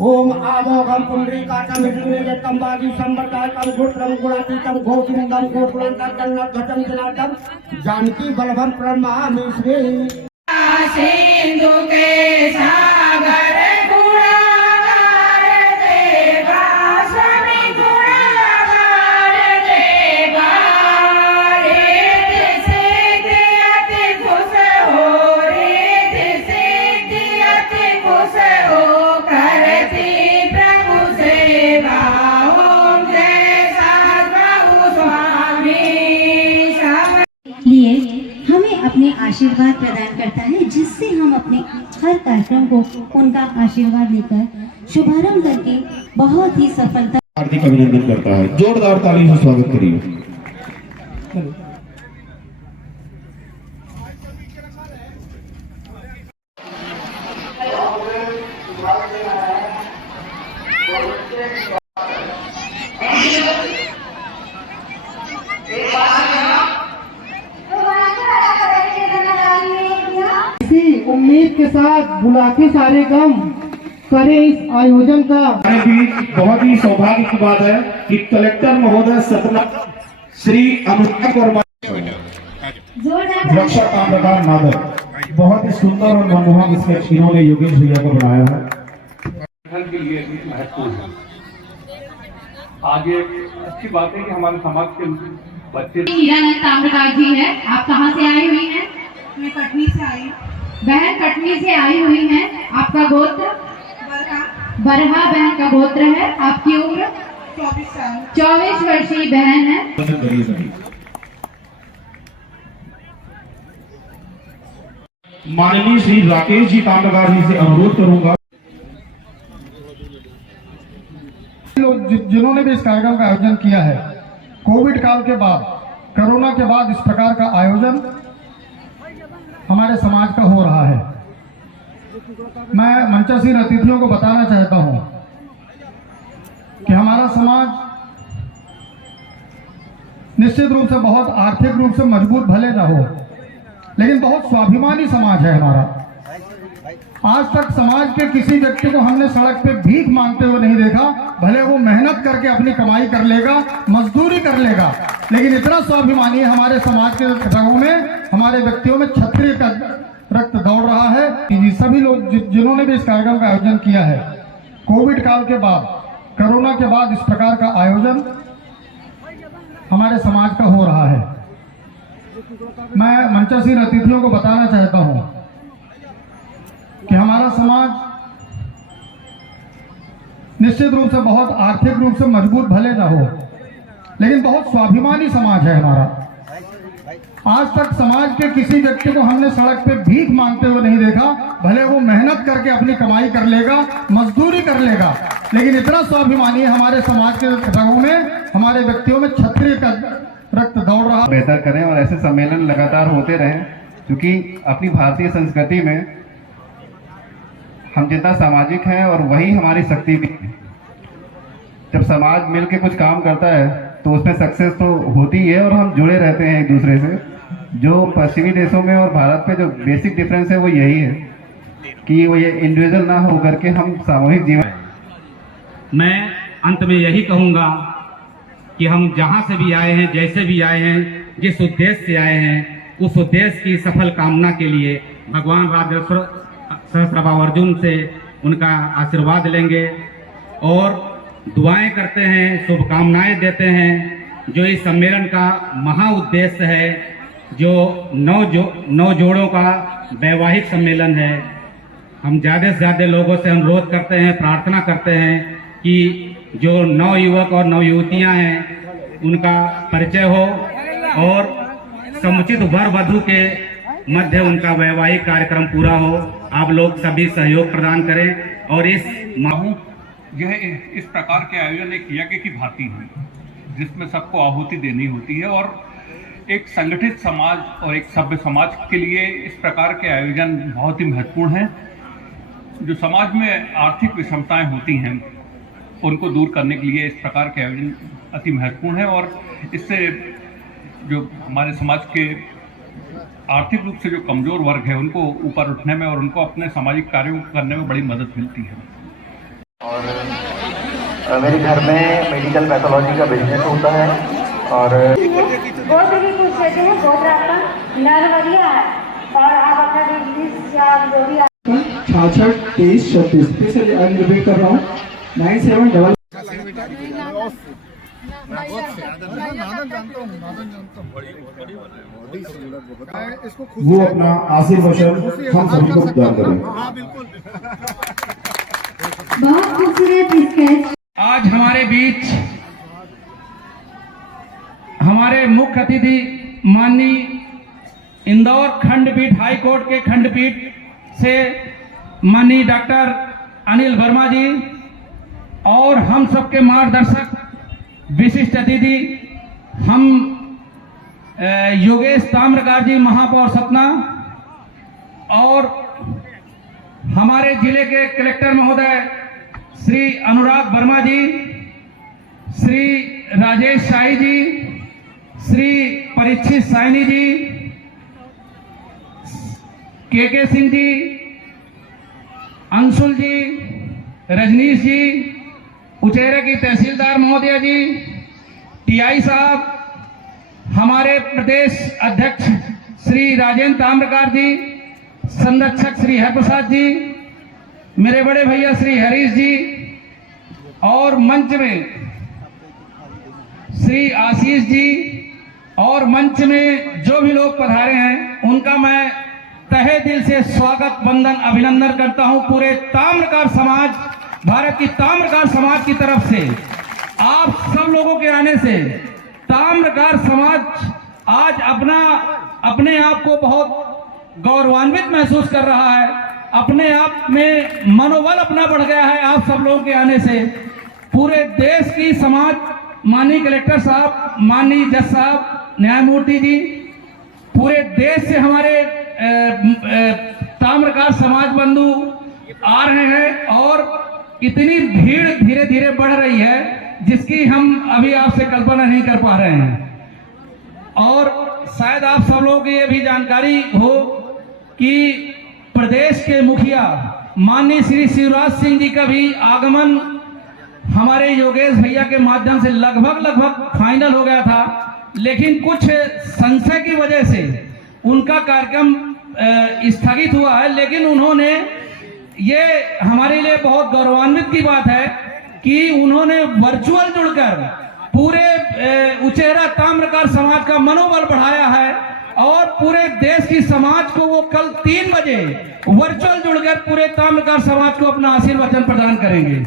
ओम आमोघम पुंडरीकाक्षं विष्णुजतं वागी संवर्धकं गोत्रं गुणातीतं घोषितं घोषुलंतं घटं जनार्दन जानकी बलभं प्रणमामि श्री सिंधु के सागर गुणागार देवा सभी गुणागार देवा रिद्धि सिद्धि अति खुश हो रिद्धि सिद्धि अति खुश हो करती प्रभु सेवा ओम जय सद्गुरु स्वामी लिए हमें अपने आशीर्वाद प्रदान करता है, जिससे हम अपने हर कार्यक्रम को उनका आशीर्वाद लेकर शुभारंभ करके बहुत ही सफलता हार्दिक अभिनंदन करता है। जोरदार ताली से स्वागत करिए। उम्मीद के साथ बुला के सारे गम करे इस आयोजन का बीच बहुत ही सौभाग्य की बात है कि कलेक्टर महोदय सतना श्री अनुराग वर्मा रक्षा कामगार नादर बहुत ही सुंदर और मनमोहक स्केच इन्होंने योगेश भैया को बनाया है। के लिए महत्वपूर्ण है। आगे अच्छी बात है कि हमारे समाज के बच्चे ताम्रकार जी है। आप कहाँ से आई हुई हैं? मैं कटनी से आई। बहन कटनी से आई हुई हैं। आपका गोत्र? बरहा। बरहा बहन का गोत्र है। आपकी उम्र? 24 साल। 24 वर्षीय बहन है। माननीय श्री राकेश जी कामगार जी से अनुरोध करूंगा जिन्होंने भी इस कार्यक्रम का आयोजन किया है। कोविड काल के बाद, कोरोना के बाद इस प्रकार का आयोजन हमारे समाज का हो रहा है। मैं मंचासीन अतिथियों को बताना चाहता हूं कि हमारा समाज निश्चित रूप से बहुत आर्थिक रूप से मजबूत भले ना हो, लेकिन बहुत स्वाभिमानी समाज है हमारा। आज तक समाज के किसी व्यक्ति को हमने सड़क पे भीख मांगते हुए नहीं देखा। भले वो मेहनत करके अपनी कमाई कर लेगा, मजदूरी कर लेगा, लेकिन इतना स्वाभिमानी है हमारे समाज के रगों में, हमारे व्यक्तियों में क्षत्रिय का रक्त दौड़ रहा है। कि सभी लोग जिन्होंने भी इस कार्यक्रम का आयोजन किया है, कोविड काल के बाद, कोरोना के बाद इस प्रकार का आयोजन हमारे समाज का हो रहा है। मैं मंचासीन अतिथियों को बताना चाहता हूं कि हमारा समाज निश्चित रूप से बहुत आर्थिक रूप से मजबूत भले ना हो, लेकिन बहुत स्वाभिमानी समाज है हमारा। आज तक समाज के किसी व्यक्ति को हमने सड़क पे भीख मांगते हुए नहीं देखा। भले वो मेहनत करके अपनी कमाई कर लेगा, मजदूरी कर लेगा, लेकिन इतना स्वाभिमानी है हमारे समाज के रगों में, हमारे व्यक्तियों में क्षत्रिय का रक्त दौड़ रहा। बेहतर करें और ऐसे सम्मेलन लगातार होते रहें, क्योंकि अपनी भारतीय संस्कृति में हम जितना सामाजिक हैं और वही हमारी शक्ति भी है। जब समाज मिलकर कुछ काम करता है तो उसमें सक्सेस तो होती है और हम जुड़े रहते हैं एक दूसरे से। जो पश्चिमी देशों में और भारत पे जो बेसिक डिफरेंस है वो यही है कि वो ये इंडिविजुअल ना हो करके हम सामूहिक जीवन। मैं अंत में यही कहूँगा कि हम जहाँ से भी आए हैं, जैसे भी आए हैं, जिस उद्देश्य से आए हैं, उस उद्देश्य की सफल कामना के लिए भगवान राजेश्वर सहस्त्रबाहु अर्जुन से उनका आशीर्वाद लेंगे और दुआएं करते हैं, शुभकामनाएं देते हैं। जो इस सम्मेलन का महा उद्देश्य है, जो नौ जोड़ों का वैवाहिक सम्मेलन है, हम ज़्यादा से ज़्यादा लोगों से अनुरोध करते हैं, प्रार्थना करते हैं कि जो नौ युवक और नौ युवतियाँ हैं उनका परिचय हो और समुचित वर वधु के मध्य उनका वैवाहिक कार्यक्रम पूरा हो। आप लोग सभी सहयोग प्रदान करें और इस यह इस प्रकार के आयोजन एक यज्ञ की भांति है, जिसमें सबको आहुति देनी होती है। और एक संगठित समाज और एक सभ्य समाज के लिए इस प्रकार के आयोजन बहुत ही महत्वपूर्ण हैं। जो समाज में आर्थिक विषमताएं होती हैं उनको दूर करने के लिए इस प्रकार के आयोजन अति महत्वपूर्ण है, और इससे जो हमारे समाज के आर्थिक रूप से जो कमजोर वर्ग है उनको ऊपर उठने में और उनको अपने सामाजिक कार्यों करने में बड़ी मदद मिलती है। और मेरे घर में मेडिकल पैथोलॉजी का बिजनेस होता है और बहुत भी कुछ लेते हैं, बहुत आपका नरवरिया है और आप अपना बिजनेस या जो भी 66 23 36 फिर से रिपीट कर रहा हूँ 97 वो अपना आशीर्वाद हम सभी को प्रदान करें। बहुत खूबसूरत स्केच। आज हमारे बीच हमारे मुख्य अतिथि माननीय इंदौर खंडपीठ हाई कोर्ट के खंडपीठ से माननीय डॉक्टर अनिल वर्मा जी और हम सबके मार्गदर्शक विशिष्ट अतिथि हम योगेश ताम्रकार जी महापौर सतना और हमारे जिले के कलेक्टर महोदय श्री अनुराग वर्मा जी, श्री राजेश शाही जी, श्री परीक्षित साइनी जी, के सिंह जी, अंशुल जी, रजनीश जी, उचेरे की तहसीलदार महोदया जी, टीआई साहब, हमारे प्रदेश अध्यक्ष श्री राजेंद्र ताम्रकार जी, संरक्षक श्री हरप्रसाद जी, मेरे बड़े भैया श्री हरीश जी और मंच में श्री आशीष जी और मंच में जो भी लोग पधारे हैं उनका मैं तहे दिल से स्वागत वंदन अभिनंदन करता हूं। पूरे ताम्रकार समाज, भारत की ताम्रकार समाज की तरफ से आप सब लोगों के आने से ताम्रकार समाज आज अपने आप को बहुत गौरवान्वित महसूस कर रहा है, अपने आप में मनोबल अपना बढ़ गया है आप सब लोगों के आने से। पूरे देश की समाज, माननीय कलेक्टर साहब, माननीय जज साहब, न्यायमूर्ति जी, पूरे देश से हमारे ताम्रकार समाज बंधु आ रहे हैं और इतनी भीड़ धीरे धीरे बढ़ रही है जिसकी हम अभी आपसे कल्पना नहीं कर पा रहे हैं। और शायद आप सब लोगों को ये भी जानकारी हो कि प्रदेश के मुखिया माननीय श्री शिवराज सिंह जी का भी आगमन हमारे योगेश भैया के माध्यम से लगभग फाइनल हो गया था, लेकिन कुछ संशय की वजह से उनका कार्यक्रम स्थगित हुआ है। लेकिन उन्होंने, ये हमारे लिए बहुत गौरवान्वित की बात है कि उन्होंने वर्चुअल जुड़कर पूरे उचेरा ताम्रकार समाज का मनोबल बढ़ाया है और पूरे देश की समाज को वो कल 3 बजे वर्चुअल जुड़कर पूरे ताम्रकार समाज को अपना आशीर्वचन प्रदान करेंगे।